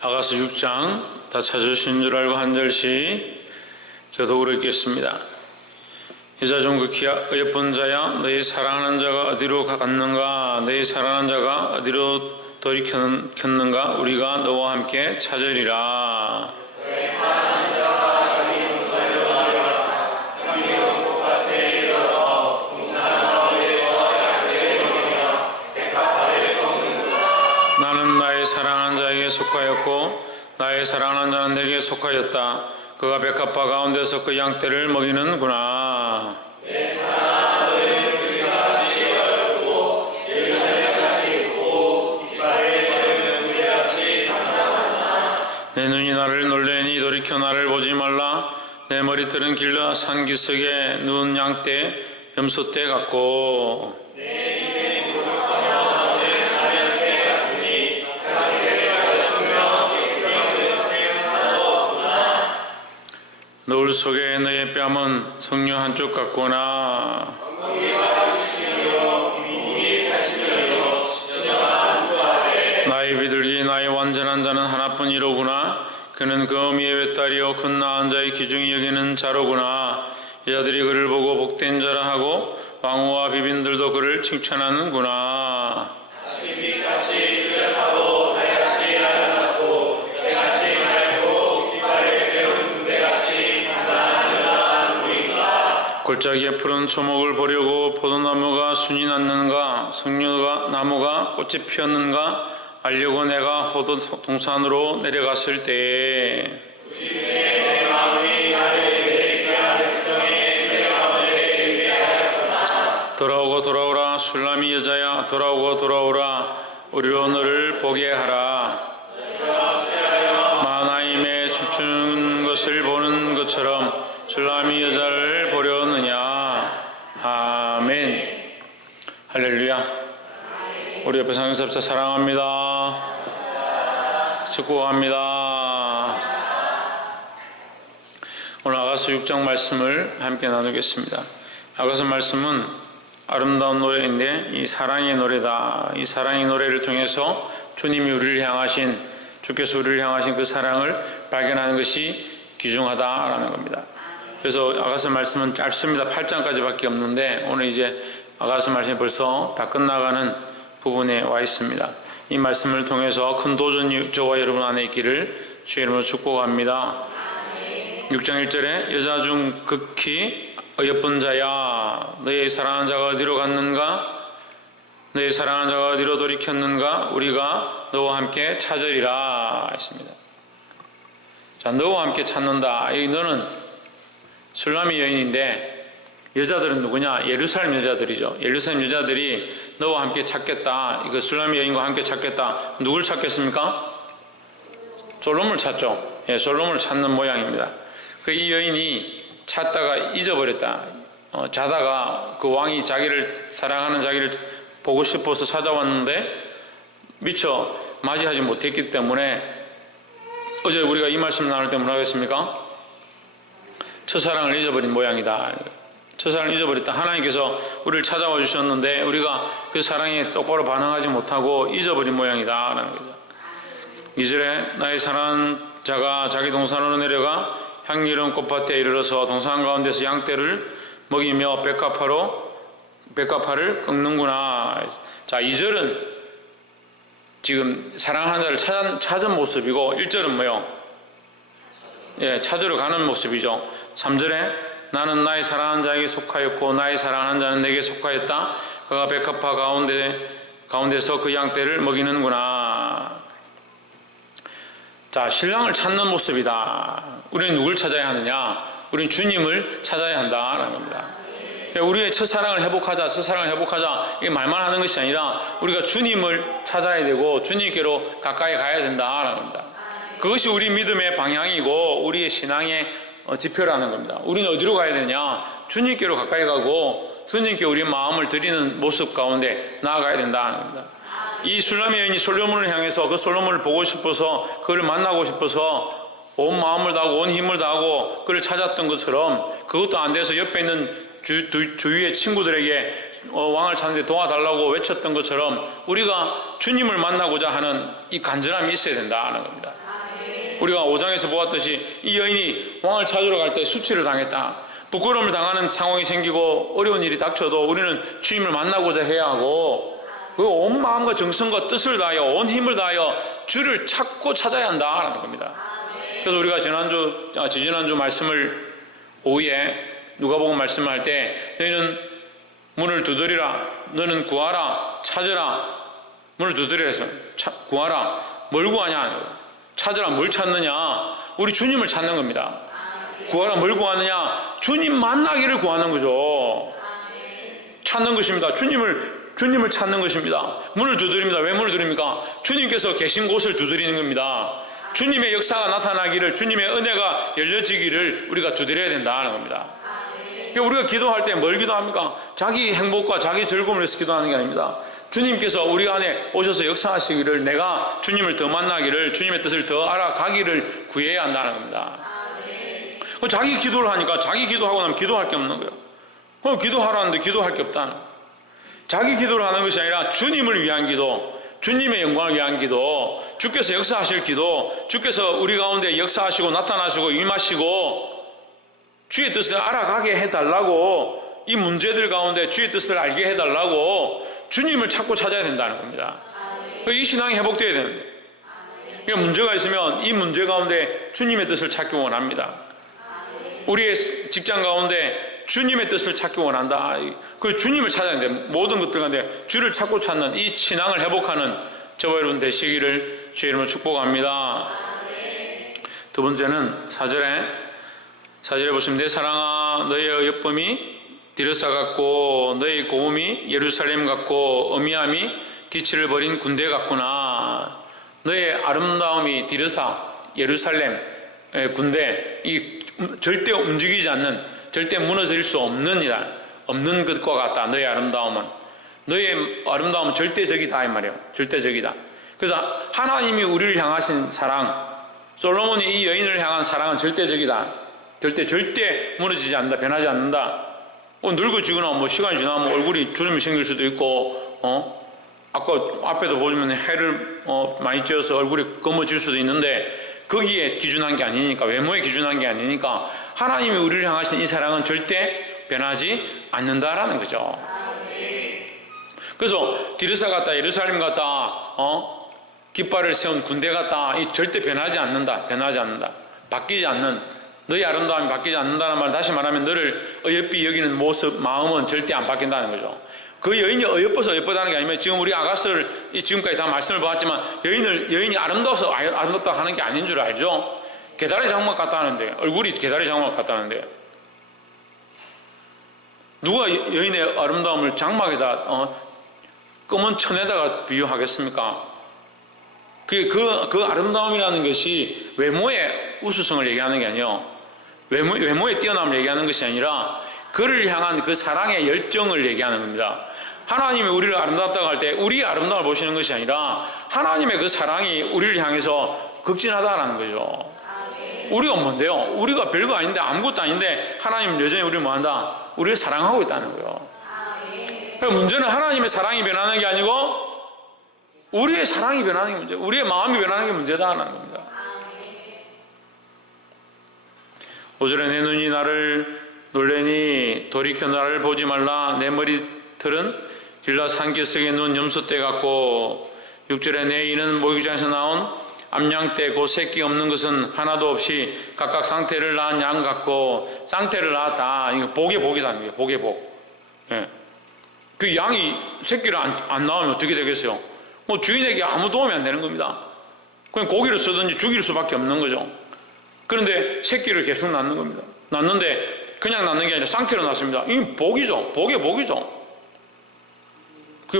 아가서 6장 다 찾으신 줄 알고 한 절씩 교독으로 읽겠습니다. 여자 중 극히 예쁜 자야, 너희 사랑하는 자가 어디로 갔는가? 너희 사랑하는 자가 어디로 돌이켰는가? 우리가 너와 함께 찾으리라. 나는 나의 사랑하는 자에게 속하였고 나의 사랑하는 자는 내게 속하였다. 그가 백합화 가운데서 그 양떼를 먹이는구나. 내 사랑하는 너희는 그가 지시하였고 내 손에 같이 있고 이빨에 서는 우리같이 당당하다. 내 눈이 나를 놀래니 돌이켜 나를 보지 말라. 내 머리털은 길러 산기슭에 누운 양떼 염소떼 같고 노을 속에 너의 뺨은 석류 한쪽 같구나. 나의 비둘기 나의 완전한 자는 하나뿐이로구나. 그는 그 어미의 외딸이요 큰 나은 자의 기중히 여기는 자로구나. 여자들이 그를 보고 복된 자라 하고 왕후와 비빈들도 그를 칭찬하는구나. 골짜기에 푸른 초목을 보려고 포도나무가 순이 났는가 석류나무가 꽃이 피었는가 알려고 내가 호도 동산으로 내려갔을 때에 돌아오고 돌아오라 술람이 여자야 돌아오고 돌아오라 우리로 너를 보게 하라. 마나임에 춤추는 것을 보는 것처럼 술람이 여자를 보려느냐. 아멘. 할렐루야. 우리 옆에 상승사자 사랑합니다. 축복합니다. 오늘 아가서 6장 말씀을 함께 나누겠습니다. 아가서 말씀은 아름다운 노래인데 이 사랑의 노래다. 이 사랑의 노래를 통해서 주님이 우리를 향하신 주께서 우리를 향하신 그 사랑을 발견하는 것이 귀중하다라는 겁니다. 그래서 아가서 말씀은 짧습니다. 8장까지밖에 없는데 오늘 이제 아가서 말씀이 벌써 다 끝나가는 부분에 와 있습니다. 이 말씀을 통해서 큰 도전이 저와 여러분 안에 있기를 주의 이름으로 축복합니다. 6장 1절에 여자 중 극히 예쁜 자야 너의 사랑하는 자가 어디로 갔는가? 너의 사랑하는 자가 어디로 돌이켰는가? 우리가 너와 함께 찾으리라 했습니다. 자, 너와 함께 찾는다. 이 너는 술람이 여인인데 여자들은 누구냐? 예루살렘 여자들이죠. 예루살렘 여자들이 너와 함께 찾겠다. 이거 술람이 여인과 함께 찾겠다. 누굴 찾겠습니까? 솔로몬을 찾죠. 예, 솔로몬을 찾는 모양입니다. 이 여인이 찾다가 잊어버렸다. 자다가 그 왕이 자기를 사랑하는 자기를 보고 싶어서 찾아왔는데 미처 맞이하지 못했기 때문에 어제 우리가 이 말씀 나눌 때 뭐라 하겠습니까? 첫사랑을 잊어버린 모양이다. 첫사랑을 잊어버렸다. 하나님께서 우리를 찾아와 주셨는데 우리가 그 사랑에 똑바로 반응하지 못하고 잊어버린 모양이다 라는 거죠. 2절에 나의 사랑하는 자가 자기 동산으로 내려가 향기로운 꽃밭에 이르러서 동산 가운데서 양떼를 먹이며 백합화를 꺾는구나. 자, 2절은 지금 사랑하는 자를 찾은 모습이고 1절은 뭐요? 예, 찾으러 가는 모습이죠. 3절에 나는 나의 사랑하는 자에게 속하였고 나의 사랑하는 자는 내게 속하였다. 그가 백합화 가운데서 그 양떼를 먹이는구나. 자, 신랑을 찾는 모습이다. 우리는 누굴 찾아야 하느냐? 우리는 주님을 찾아야 한다라는 겁니다. 우리의 첫사랑을 회복하자, 첫사랑을 회복하자 이게 말만 하는 것이 아니라 우리가 주님을 찾아야 되고 주님께로 가까이 가야 된다라는 겁니다. 그것이 우리 믿음의 방향이고 우리의 신앙의 지표라는 겁니다. 우리는 어디로 가야 되냐? 주님께로 가까이 가고 주님께 우리 마음을 드리는 모습 가운데 나아가야 된다는 겁니다. 이 술람의 여인이 솔로몬을 향해서 그 솔로몬을 보고 싶어서 그를 만나고 싶어서 온 마음을 다하고 온 힘을 다하고 그를 찾았던 것처럼 그것도 안 돼서 옆에 있는 주위의 친구들에게 왕을 찾는 데 도와달라고 외쳤던 것처럼 우리가 주님을 만나고자 하는 이 간절함이 있어야 된다는 겁니다. 우리가 5장에서 보았듯이 이 여인이 왕을 찾으러 갈 때 수치를 당했다. 부끄러움을 당하는 상황이 생기고 어려운 일이 닥쳐도 우리는 주님을 만나고자 해야 하고, 그리고 온 마음과 정성과 뜻을 다하여 온 힘을 다하여 주를 찾고 찾아야 한다라는 겁니다. 그래서 우리가 지지난주 말씀을 오후에 누가복음 말씀을 할 때 너희는 문을 두드리라, 너는 구하라, 찾으라. 문을 두드리라 해서 구하라, 뭘 구하냐, 찾으라, 뭘 찾느냐, 우리 주님을 찾는 겁니다. 구하라, 뭘 구하느냐, 주님 만나기를 구하는 거죠. 찾는 것입니다. 주님을 찾는 것입니다. 문을 두드립니다. 왜 문을 두드립니까? 주님께서 계신 곳을 두드리는 겁니다. 주님의 역사가 나타나기를, 주님의 은혜가 열려지기를 우리가 두드려야 된다는 겁니다. 그러니까 우리가 기도할 때 뭘 기도합니까? 자기 행복과 자기 즐거움을 위해서 기도하는 게 아닙니다. 주님께서 우리 안에 오셔서 역사하시기를, 내가 주님을 더 만나기를, 주님의 뜻을 더 알아가기를 구해야 한다는 겁니다. 자기 기도를 하니까, 자기 기도하고 나면 기도할 게 없는 거예요. 기도하라는데 기도할 게 없다는 거예요. 자기 기도를 하는 것이 아니라 주님을 위한 기도, 주님의 영광을 위한 기도, 주께서 역사하실 기도, 주께서 우리 가운데 역사하시고 나타나시고 임하시고 주의 뜻을 알아가게 해달라고, 이 문제들 가운데 주의 뜻을 알게 해달라고 주님을 찾고 찾아야 된다는 겁니다. 이 신앙이 회복되어야 되는 거예요. 그러니까 문제가 있으면 이 문제 가운데 주님의 뜻을 찾기 원합니다. 우리의 직장 가운데 주님의 뜻을 찾기 원한다. 그 주님을 찾아야 되는데, 모든 것들 가운데 주를 찾고 찾는 이 신앙을 회복하는 저와 여러분 되시기를 주의 이름으로 축복합니다. 두 번째는 4절에 보시면, 내 사랑아 너의 어여쁨이 디르사 같고 너의 고음이 예루살렘 같고 어미함이 기치를 벌인 군대 같구나. 너의 아름다움이 디르사, 예루살렘 군대, 이 절대 움직이지 않는, 절대 무너질 수 없는 것과 같다. 너의 아름다움은, 너의 아름다움은 절대적이다 이 말이에요. 절대적이다. 그래서 하나님이 우리를 향하신 사랑, 솔로몬이 이 여인을 향한 사랑은 절대적이다. 절대 무너지지 않는다. 변하지 않는다. 늙어지거나 시간이 지나면 얼굴이 주름이 생길 수도 있고, 아까 앞에도 보시면 해를 많이 쬐어서 얼굴이 검어질 수도 있는데, 거기에 기준한 게 아니니까, 외모에 기준한 게 아니니까 하나님이 우리를 향하신 이 사랑은 절대 변하지 않는다라는 거죠. 그래서 디르사 같다, 예루살렘 같다, 깃발을 세운 군대 같다, 이 절대 변하지 않는다. 바뀌지 않는, 너의 아름다움이 바뀌지 않는다는 말, 다시 말하면 너를 어여삐 여기는 모습, 마음은 절대 안 바뀐다는 거죠. 그 여인이 어여뻐서 어여쁘다는 게 아니면, 지금 우리 아가스를 지금까지 다 말씀을 보았지만 여인이 아름다워서 아름답다 하는 게 아닌 줄 알죠? 게다리 장막 같다는데, 얼굴이 게다리 장막 같다는데, 누가 여인의 아름다움을 장막에다 검은 천에다가 비유하겠습니까? 그 아름다움이라는 것이 외모의 우수성을 얘기하는 게 아니에요. 외모의 뛰어남을 얘기하는 것이 아니라 그를 향한 그 사랑의 열정을 얘기하는 겁니다. 하나님이 우리를 아름답다고 할 때 우리의 아름다움을 보시는 것이 아니라 하나님의 그 사랑이 우리를 향해서 극진하다라는 거죠. 우리가 뭔데요? 우리가 별거 아닌데, 아무것도 아닌데 하나님은 여전히 우리를 뭐한다? 우리를 사랑하고 있다는 거예요. 그러니까 문제는 하나님의 사랑이 변하는 게 아니고 우리의 사랑이 변하는 게 문제예요. 우리의 마음이 변하는 게 문제다라는 겁니다. 5절에 내 눈이 나를 놀래니 돌이켜 나를 보지 말라. 내 머리털은 길라 산기슭에 눈 염소떼 같고. 6절에 내 이는 모기장에서 나온 암양떼 곧 새끼 없는 것은 하나도 없이 각각 쌍태를 낳은 양 같고. 쌍태를 낳았다. 이거 복의 복이라는 거예요. 복의 복. 예. 그 양이 새끼를 안 낳으면 어떻게 되겠어요? 주인에게 아무 도움이 안 되는 겁니다. 그냥 고기를 쓰든지 죽일 수밖에 없는 거죠. 그런데 새끼를 계속 낳는 겁니다. 낳는데 그냥 낳는 게 아니라 쌍태로 낳습니다. 이 복이죠. 복의 복이죠.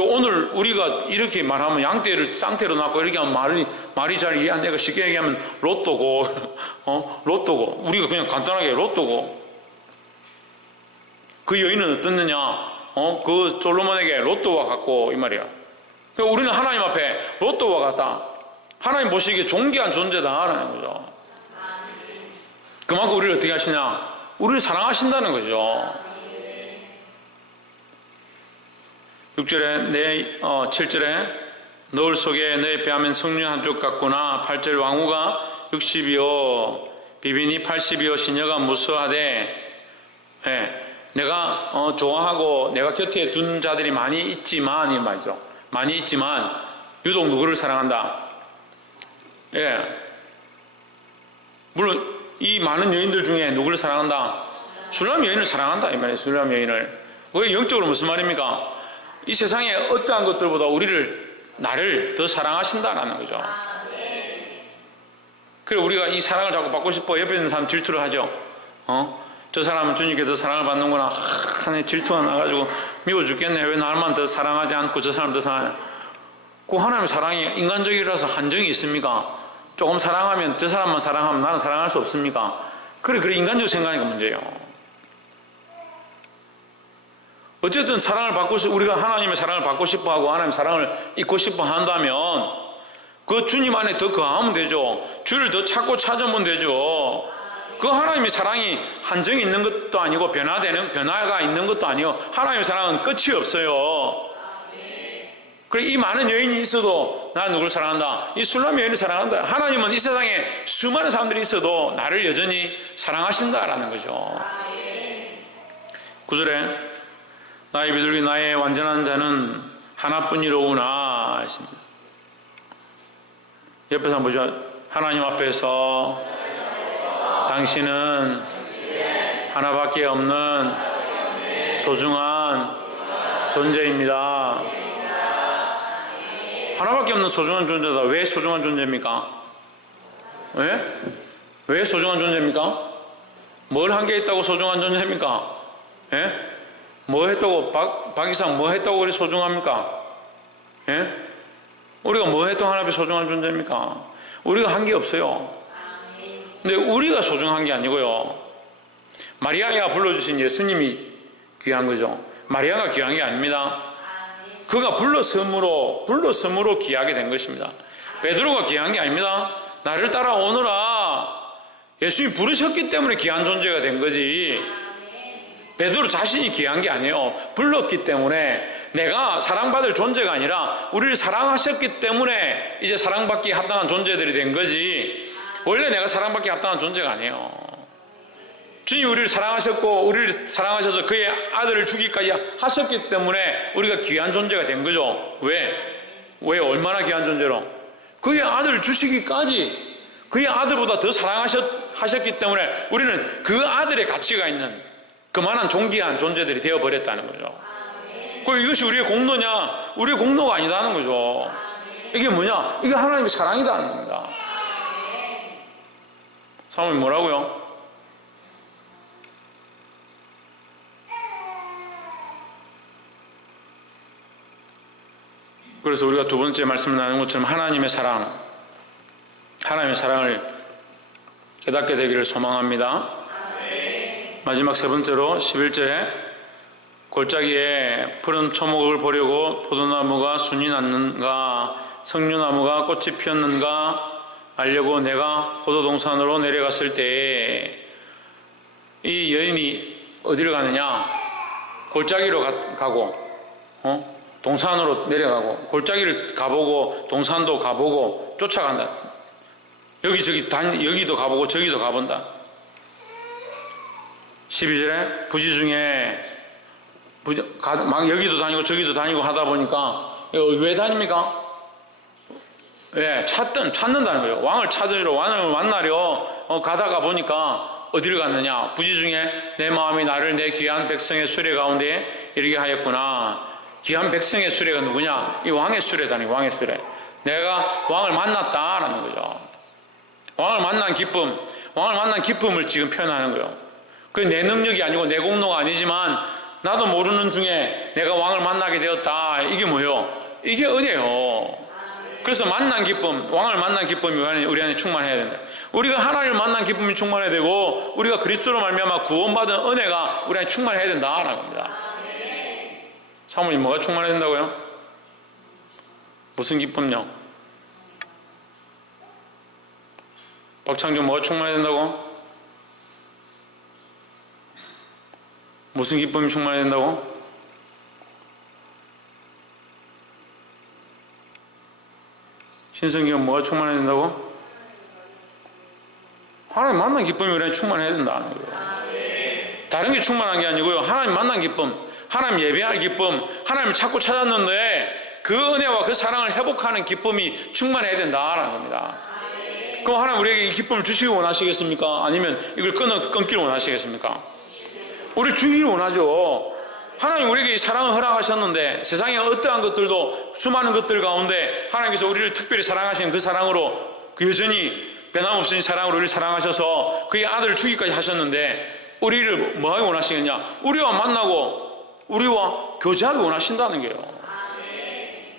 오늘 우리가 이렇게 말하면 양떼를 쌍태로 낳고 이렇게 하면 말이 잘 이해 안 되고, 쉽게 얘기하면 로또고, 로또고. 우리가 그냥 간단하게 로또고. 그 여인은 어떻느냐? 그 솔로몬에게 로또와 같고, 이 말이야. 그러니까 우리는 하나님 앞에 로또와 같다. 하나님 보시기에 존귀한 존재다라는 거죠. 그만큼 우리를 어떻게 하시냐? 우리를 사랑하신다는 거죠. 6절에 7절에 너울 속에 너의 뺨엔 석류 한 쪽 같구나. 8절 왕후가 60이요 비비니 80이요 시녀가 무수하되 내가 좋아하고 내가 곁에 둔 자들이 많이 있지만 이 말이죠. 많이 있지만 유독 누구를 사랑한다? 물론 이 많은 여인들 중에 누구를 사랑한다? 술람 여인을 사랑한다 이 말이에요. 술람 여인을. 그게 영적으로 무슨 말입니까? 이 세상에 어떠한 것들보다 나를 더 사랑하신다라는 거죠. 그래 우리가 이 사랑을 자꾸 받고 싶어 옆에 있는 사람 질투를 하죠. 저 사람은 주님께 더 사랑을 받는구나. 내 질투가 나가지고 미워 죽겠네. 왜 나만 더 사랑하지 않고 저 사람 더 사랑하냐. 그 하나님의 사랑이 인간적이라서 한정이 있습니까? 조금 사랑하면 저 사람만 사랑하면 나는 사랑할 수 없습니까? 그래 인간적 생각이니까 문제예요. 어쨌든 사랑을 받고 우리가 하나님의 사랑을 받고 싶어하고 하나님의 사랑을 잊고 싶어 한다면 그 주님 안에 더 거하면 되죠. 주를 더 찾고 찾으면 되죠. 그 하나님의 사랑이 한정이 있는 것도 아니고 변화가 있는 것도 아니고 하나님의 사랑은 끝이 없어요. 그래 이 많은 여인이 있어도 나는 누구를 사랑한다? 이 술람 여인을 사랑한다. 하나님은 이 세상에 수많은 사람들이 있어도 나를 여전히 사랑하신다라는 거죠. 9절에 나의 비둘기 나의 완전한 자는 하나뿐이로구나 했습니다. 옆에서 한번 보죠. 하나님 앞에서 당신은 하나밖에 없는 소중한 존재입니다. 하나밖에 없는 소중한 존재다. 왜 소중한 존재입니까? 왜 소중한 존재입니까? 뭘 한 게 있다고 소중한 존재입니까? 뭐 했다고 박 이상 뭐 했다고 그리 소중합니까? 우리가 뭐 했다고 하나님이 소중한 존재입니까? 우리가 한 게 없어요. 근데 우리가 소중한 게 아니고요. 마리아가 불러주신 예수님이 귀한 거죠. 마리아가 귀한 게 아닙니다. 그가 불렀음으로 귀하게 된 것입니다. 베드로가 귀한 게 아닙니다. 나를 따라오너라. 예수님이 부르셨기 때문에 귀한 존재가 된 거지. 베드로 자신이 귀한 게 아니에요. 불렀기 때문에 내가 사랑받을 존재가 아니라 우리를 사랑하셨기 때문에 이제 사랑받기 합당한 존재들이 된 거지. 원래 내가 사랑받기 합당한 존재가 아니에요. 주님 우리를 사랑하셨고 우리를 사랑하셔서 그의 아들을 주기까지 하셨기 때문에 우리가 귀한 존재가 된 거죠. 왜 얼마나 귀한 존재로? 그의 아들을 주시기까지 그의 아들보다 더 사랑하셨기 때문에 우리는 그 아들의 가치가 있는 그만한 존귀한 존재들이 되어버렸다는 거죠. 그럼 이것이 우리의 공로냐? 우리의 공로가 아니다는 거죠. 이게 뭐냐? 이게 하나님의 사랑이다는 겁니다. 사모님 뭐라고요? 그래서 우리가 두 번째 말씀을 나눈 것처럼 하나님의 사랑을 깨닫게 되기를 소망합니다. 마지막 세 번째로 11절에 골짜기에 푸른 초목을 보려고 포도나무가 순이 났는가 석류나무가 꽃이 피었는가 알려고 내가 포도동산으로 내려갔을 때에 이 여인이 어디를 가느냐? 골짜기로 가고 동산으로 내려가고 골짜기를 가보고 동산도 가보고 쫓아간다. 여기도 가보고 저기도 가본다. 12절에 부지 중에 막 여기도 다니고 저기도 다니고 하다 보니까 왜 다닙니까? 왜? 찾는다는 거예요. 왕을 찾으러 왕을 만나려 가다가 보니까 어디를 갔느냐? 부지 중에 내 마음이 나를 내 귀한 백성의 수레 가운데 이르게 하였구나. 귀한 백성의 수레가 누구냐? 이 왕의 수레다니. 왕의 수레. 내가 왕을 만났다라는 거죠. 왕을 만난 기쁨을 지금 표현하는 거예요. 그게 내 능력이 아니고 내 공로가 아니지만 나도 모르는 중에 내가 왕을 만나게 되었다. 이게 뭐예요? 이게 은혜요. 그래서 만난 기쁨, 왕을 만난 기쁨이 우리 안에 충만해야 된다. 우리가 하나님을 만난 기쁨이 충만해야 되고 우리가 그리스도로 말미암아 구원받은 은혜가 우리 안에 충만해야 된다라는 겁니다. 사모님 뭐가 충만해야 된다고요? 무슨 기쁨요? 박창준 뭐가 충만해야 된다고? 무슨 기쁨이 충만해야 된다고? 신성기가 뭐가 충만해야 된다고? 하나님 만난 기쁨이 우리는 충만해야 된다는 거예요. 다른 게 충만한 게 아니고요. 하나님 만난 기쁨, 하나님 예배할 기쁨, 하나님 찾고 찾았는데 그 은혜와 그 사랑을 회복하는 기쁨이 충만해야 된다는 겁니다. 그럼 하나님 우리에게 이 기쁨을 주시기 원하시겠습니까? 아니면 이걸 끊기를 원하시겠습니까? 우리 주기를 원하죠. 하나님 우리에게 이 사랑을 허락하셨는데 세상의 어떠한 것들도 수많은 것들 가운데 하나님께서 우리를 특별히 사랑하시는 그 사랑으로 그 여전히 변함없으신 사랑으로 우리를 사랑하셔서 그의 아들을 주기까지 하셨는데 우리를 뭐하기 원하시겠냐? 우리와 만나고 우리와 교제하기 원하신다는 거예요.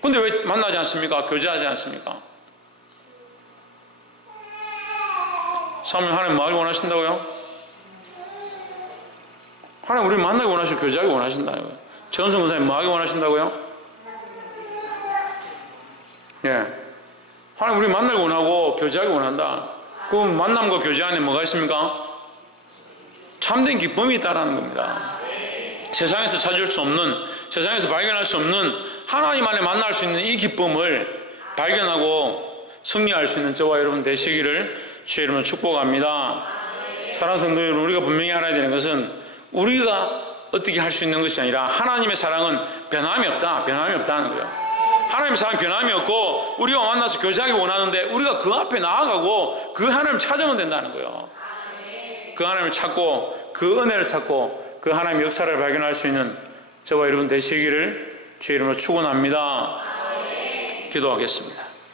근데 왜 만나지 않습니까? 교제하지 않습니까? 사모님, 하나님 뭐하기 원하신다고요? 하나님 우리를 만나기 원하시고 교제하기 원하신다는 거예요. 최원성 권사님 뭐하기 원하신다고요? 예. 하나님 우리 만나기 원하고 교제하기 원한다. 그럼 만남과 교제 안에 뭐가 있습니까? 참된 기쁨이 있다는 겁니다. 세상에서 찾을 수 없는, 세상에서 발견할 수 없는 하나님 안에 만날 수 있는 이 기쁨을 발견하고 승리할 수 있는 저와 여러분 되시기를 주의 이름으로 축복합니다. 사랑하는 성도 여러분, 우리가 분명히 알아야 되는 것은 우리가 어떻게 할 수 있는 것이 아니라 하나님의 사랑은 변함이 없다는 거예요. 하나님의 사랑은 변함이 없고 우리와 만나서 교제하기 원하는데 우리가 그 앞에 나아가고 그 하나님을 찾으면 된다는 거예요. 그 하나님을 찾고 그 은혜를 찾고 그 하나님의 역사를 발견할 수 있는 저와 여러분 되시기를 주의 이름으로 축원합니다. 기도하겠습니다.